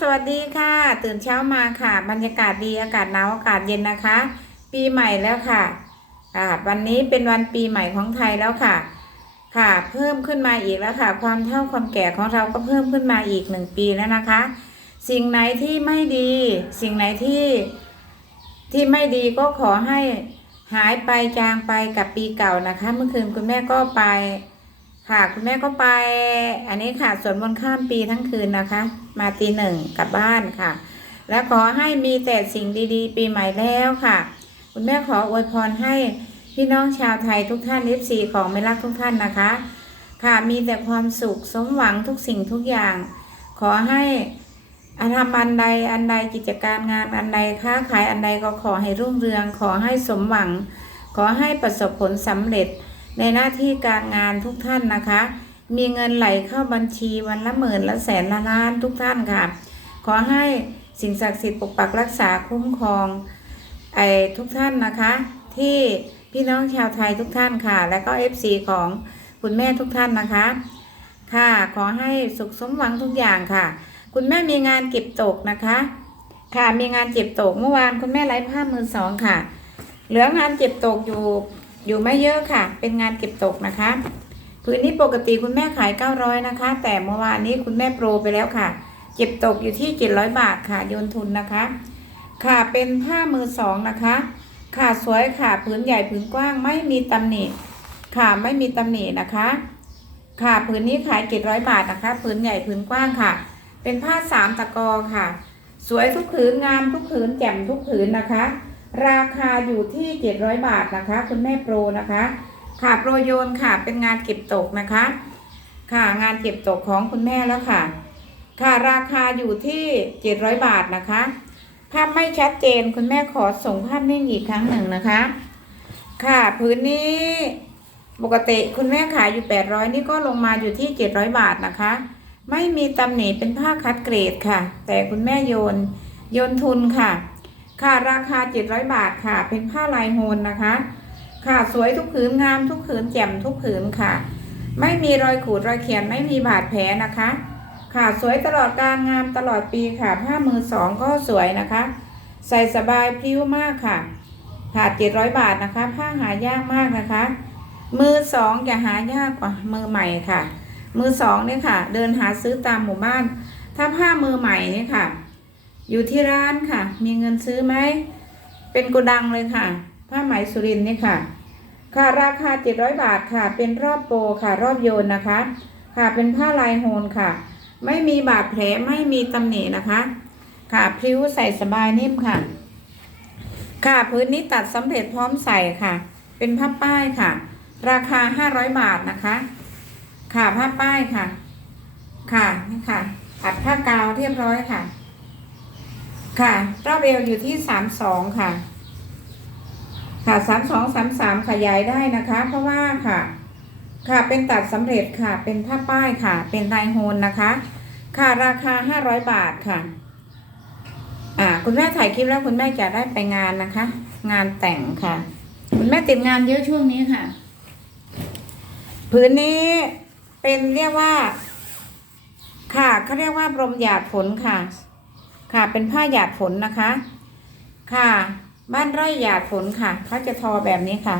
สวัสดีค่ะ ตื่นเช้ามาค่ะ บรรยากาศดีอากาศหนาวอากาศเย็นนะคะ ปีใหม่แล้วค่ะอ่าวันนี้เป็นวันปีใหม่ของไทยแล้วค่ะ ค่ะ เพิ่มขึ้นมาอีกแล้วค่ะ ความเท่าความแก่ของเราก็เพิ่มขึ้นมาอีกหนึ่งปีแล้วนะคะ สิ่งไหนที่ไม่ดี สิ่งไหนที่ที่ไม่ดีก็ขอให้หายไปจางไปกับปีเก่านะคะ เมื่อคืนคุณแม่ก็ไป ค่ะคุณแม่ก็ไป อันนี้ค่ะสวดมนต์ข้ามปีทั้งคืนนะคะ มาตีหนึ่งกลับบ้านค่ะ และขอให้มีแต่สิ่งดีๆ ปีใหม่แล้วค่ะ คุณแม่ขออวยพรให้พี่น้องชาวไทยทุกท่าน f ีของไม่รักทุกท่านนะคะ ค่ะมีแต่ความสุขสมหวังทุกสิ่งทุกอย่าง ขอให้อาทำอันใดอันใดกิจการงานอันใดค้าขายอันใดก็ขอให้รุ่งเรือง ขอให้สมหวัง ขอให้ประสบผลสำเร็จ ในหน้าที่การงานทุกท่านนะคะ มีเงินไหลเข้าบัญชีวันละหมื่นละแสนละล้านทุกท่านค่ะ ขอให้สิ่งศักดิ์สิทธิ์ปกปักรักษาคุ้มครองไอ้ทุกท่านนะคะ ที่พี่น้องชาวไทยทุกท่านค่ะ และก็ FC ของคุณแม่ทุกท่านนะคะ ค่ะขอให้สุขสมหวังทุกอย่างค่ะ คุณแม่มีงานเก็บตกนะคะ ค่ะมีงานเก็บตกเมื่อวานคุณแม่ไลฟ์ภาพมือสองค่ะ เหลืองานเก็บตกอยู่ อยู่ไม่เยอะค่ะ เป็นงานเก็บตกนะคะผืนนี้ปกติคุณแม่ขาย 900 นะคะ แต่เมื่อวานนี้คุณแม่โปรไปแล้วค่ะ เก็บตกอยู่ที่ 700 บาทค่ะโยนทุนนะคะ ค่ะเป็นผ้ามือสองนะคะ ค่ะสวยค่ะผืนใหญ่ผืนกว้างไม่มีตำหนิค่ะไม่มีตำหนินะคะ ค่ะผืนนี้ขาย 700 บาทนะคะผืนใหญ่ผืนกว้างค่ะ เป็นผ้าสามตะกอค่ะ สวยทุกผืนงามทุกผืนแจ่มทุกผืนนะคะ ราคาอยู่ที่ 700 บาทนะคะ คุณแม่โปรนะคะ ค่ะโปรโยนค่ะเป็นงานเก็บตกนะคะ ค่ะงานเก็บตกของคุณแม่แล้วค่ะ ค่ะราคาอยู่ที่ 700 บาทนะคะ ภาพไม่ชัดเจนคุณแม่ขอส่งภาพนิ่งอีกครั้งหนึ่งนะคะ ค่ะพื้นนี้ปกติคุณแม่ขายอยู่ 800 นี่ก็ลงมาอยู่ที่ 700 บาทนะคะ ไม่มีตำหนิเป็นผ้าคัดเกรดค่ะ แต่คุณแม่โยน โยนทุนค่ะ ค่ะราคา 700 บาทค่ะ เป็นผ้าลายโฮนนะคะ ค่ะสวยทุกผืนงามทุกผืนแจ่มทุกผืนค่ะ ไม่มีรอยขูดรอยเขียนไม่มีบาดแผลนะคะ ค่ะสวยตลอดการงามตลอดปีค่ะ ผ้ามือสองก็สวยนะคะ ใส่สบายพริ้วมากค่ะค่ะ700 บาทนะคะ ผ้าหายากมากนะคะ มือสองจะหายากกว่ามือใหม่ค่ะ มือสองเนี่ยค่ะ เดินหาซื้อตามหมู่บ้าน ถ้าผ้ามือใหม่เนี่ยค่ะ อยู่ที่ร้านค่ะ มีเงินซื้อไหม เป็นโกดังเลยค่ะ ผ้าไหมสุรินนี่ค่ะ ค่ะราคา 700 บาทค่ะ เป็นรอบโปรค่ะ รอบโยนนะคะ ค่ะเป็นผ้าลายโฮนค่ะ ไม่มีบาดแผลไม่มีตำหนินะคะ ค่ะพริ้วใส่สบายนิ่มค่ะ ค่ะพื้นนี้ตัดสำเร็จพร้อมใส่ค่ะ เป็นผ้าป้ายค่ะ ราคา 500 บาทนะคะ ค่ะผ้าป้ายค่ะ ค่ะนี่ค่ะอัดผ้ากาวเรียบร้อยค่ะ ค่ะรอบเอวอยู่ที่สามสองค่ะ ค่ะสามสองสามสามขยายได้นะคะ เพราะว่าค่ะ ค่ะเป็นตัดสำเร็จค่ะ เป็นผ้าป้ายค่ะ เป็นลายโฮนนะคะ ค่ะราคาห้าร้อยบาทค่ะ อ่า คุณแม่ถ่ายคลิปแล้วคุณแม่จะได้ไปงานนะคะ งานแต่งค่ะ คุณแม่ติดงานเยอะช่วงนี้ค่ะ ผืนนี้เป็นเรียกว่า ค่ะเขาเรียกว่าบรมหยาดฝนค่ะ ค่ะเป็นผ้าหยาดฝนนะคะ ค่ะ บ้านไร่หยาดฝนค่ะเขาจะทอแบบนี้ค่ะ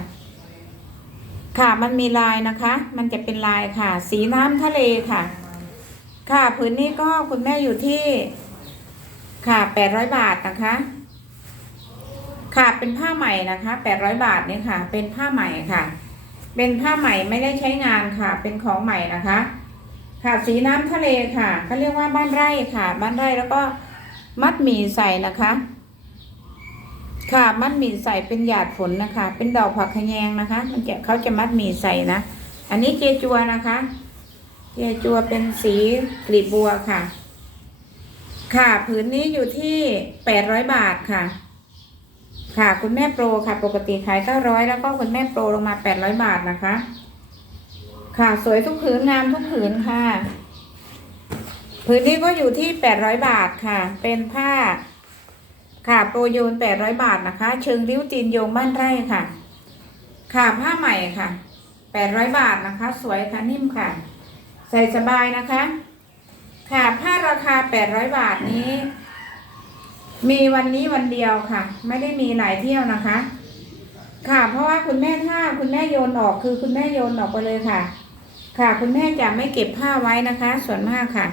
ค่ะมันมีลายนะคะ มันจะเป็นลายค่ะ สีน้ำทะเลค่ะ ค่ะผืนนี้ก็คุณแม่อยู่ที่ ค่ะแปดร้อยบาทนะคะ ค่ะเป็นผ้าใหม่นะคะแปดร้อยบาทเนี่ยค่ะ เป็นผ้าใหม่ค่ะ เป็นผ้าใหม่ไม่ได้ใช้งานค่ะ เป็นของใหม่นะคะ ค่ะสีน้ำทะเลค่ะเขาเรียกว่าบ้านไร่ค่ะ บ้านไร่แล้วก็ มัดหมี่ใส่นะคะ ค่ะมัดหมี่ใส่เป็นหยาดฝนนะคะ เป็นดอกผักขยงนะคะ มันจะเขาจะมัดหมี่ใส่นะ อันนี้เจจัวนะคะ เจจัวเป็นสีกลีบบัวค่ะ ค่ะผืนนี้อยู่ที่แปดร้อยบาทค่ะ ค่ะคุณแม่โปรค่ะ ปกติขายเก้าร้อยแล้วก็คุณแม่โปรลงมาแปดร้อยบาทนะคะ ค่ะสวยทุกผืนงามทุกผืนค่ะ ผืนนี้ก็อยู่ที่แปดร้อยบาทค่ะ เป็นผ้า ค่ะโปรโยนแปดร้อยบาทนะคะ เชิงริ้วตีนโยงบ้านไร่ค่ะ ค่ะผ้าใหม่ค่ะแปดร้อยบาทนะคะ สวยค่ะนิ่มค่ะ ใส่สบายนะคะ ค่ะผ้าราคาดร้อยบาทนี้ มีวันนี้วันเดียวค่ะ ไม่ได้มีหลายเที่ยวนะคะ ค่ะ เพราะว่าคุณแม่ถ้าคุณแม่โยนออกคือคุณแม่โยนออกไปเลยค่ะ ค่ะ คุณแม่จะไม่เก็บผ้าไว้นะคะ ส่วนมากค่ะ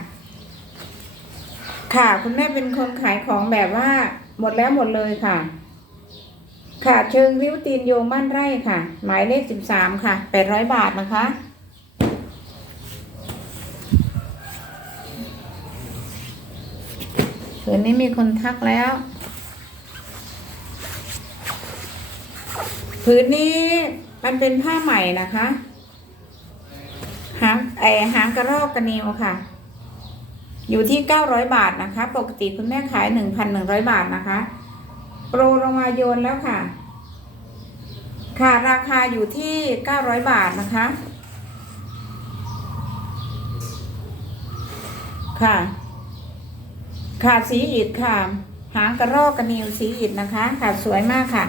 ค่ะ คุณแม่เป็นคนขายของแบบว่า หมดแล้วหมดเลยค่ะ ค่ะ เชิงริ้วตีนโยงบ้านไร่ค่ะ หมายเลขสิบสามค่ะแปดร้อยบาทนะคะผืนนี้มีคนทักแล้วผืนนี้มันเป็นผ้าใหม่นะคะ หางไอหางกระรอกกระนิวค่ะ อยู่ที่เก้าร้อยบาทนะคะ ปกติคุณแม่ขายหนึ่งพันหนึ่งร้อยบาทนะคะ โปรลงมาโยนแล้วค่ะ ค่ะราคาอยู่ที่เก้าร้อยบาทนะคะ ค่ะ ค่ะสีอิฐค่ะ หางกระรอกกระนิวสีอิฐนะคะ ค่ะสวยมากค่ะ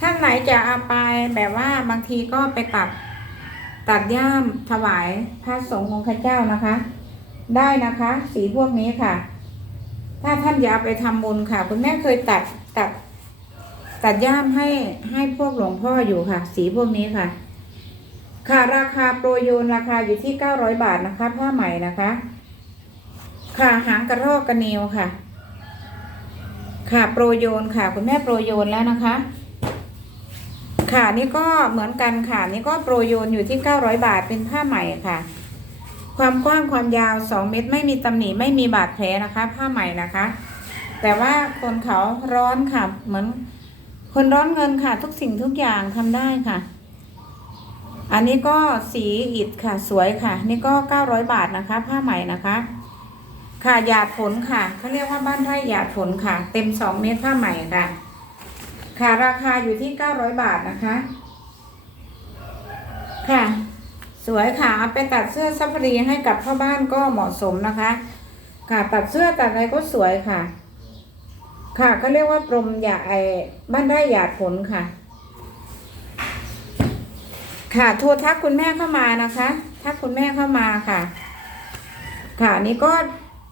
ท่านไหนจะเอาไปแบบว่าบางทีก็ไปตัดตัดย่ามถวายพระสงฆ์องค์ข้าเจ้านะคะ ได้นะคะ สีพวกนี้ค่ะ ถ้าท่านอยากไปทำบุญค่ะ คุณแม่เคยตัดตัด ตัดย่ามให้ให้พวกหลวงพ่ออยู่ค่ะ สีพวกนี้ค่ะ ค่ะราคาโปรโยนราคาอยู่ที่เก้าร้อยบาทนะคะผ้าใหม่นะคะ ค่ะหางกระรอกกระเนียวค่ะ ค่ะโปรโยนค่ะ คุณแม่โปรโยนแล้วนะคะค่ะนี่ก็เหมือนกันค่ะ นี่ก็โปรโยนอยู่ที่เก้าร้อยบาทเป็นผ้าใหม่ค่ะ ความกว้างความยาวสองเมตร ไม่มีตำหนิไม่มีบาดแผลนะคะ ผ้าใหม่นะคะ แต่ว่าคนเขาร้อนค่ะ เหมือน คนร้อนเงินค่ะ ทุกสิ่งทุกอย่างทำได้ค่ะ อันนี้ก็สีอิฐค่ะสวยค่ะ นี่ก็เก้าร้อยบาทนะคะ ผ้าใหม่นะคะ ค่ะหยาดฝนค่ะเขาเรียกว่าบ้านไร่หยาดฝนค่ะ เต็มสองเมตรผ้าใหม่ค่ะ ค่ะราคาอยู่ที่เก้าร้อยบาทนะคะ ค่ะ สวยค่ะเอาไปตัดเสื้อซัฟฟารีให้กับพ่อบ้านก็เหมาะสมนะคะ ค่ะตัดเสื้อตัดอะไรก็สวยค่ะ ค่ะก็เรียกว่าปรมหยาไอบ้านไร่หยาดฝนค่ะ ค่ะโทรทักคุณแม่เข้ามานะคะ ทักคุณแม่เข้ามาค่ะ ค่ะนี่ก็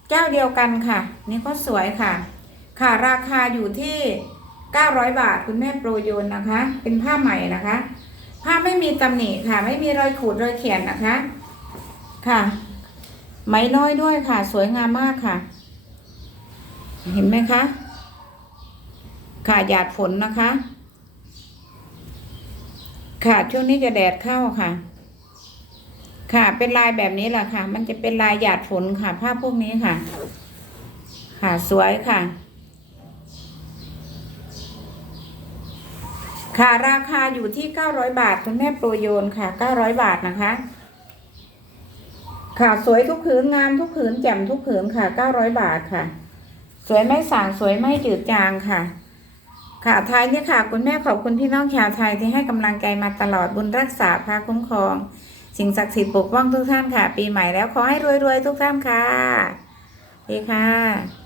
เจ้าเดียวกันค่ะ นี่ก็สวยค่ะ ค่ะราคาอยู่ที่เก้าร้อยบาทคุณแม่โปรโยนนะคะ เป็นผ้าใหม่นะคะ ผ้าไม่มีตำหนิค่ะ ไม่มีรอยขูดรอยเขียนนะคะ ค่ะ ไหมน้อยด้วยค่ะ สวยงามมากค่ะ เห็นไหมคะ ค่ะหยาดฝนนะคะ ค่ะช่วงนี้จะแดดเข้าค่ะ ค่ะเป็นลายแบบนี้แหละค่ะ มันจะเป็นลายหยาดฝนค่ะ ผ้าพวกนี้ค่ะ ค่ะสวยค่ะ ค่ะราคาอยู่ที่เก้าร้อยบาทคุณแม่โปรโยนค่ะเก้าร้อยบาทนะคะ ค่ะสวยทุกผืนงามทุกผืนแจ่มทุกผืนค่ะเก้าร้อยบาทค่ะ สวยไม่สางสวยไม่จืดจางค่ะ ค่ะท้ายนี้ค่ะ คุณแม่ขอบคุณพี่น้องชาวไทยที่ให้กำลังใจมาตลอดบุญรักษาพาคุ้มครอง สิ่งศักดิ์สิทธิ์ปกป้องทุกท่านค่ะ ปีใหม่แล้วขอให้รวยๆทุกท่านค่ะดีค่ะ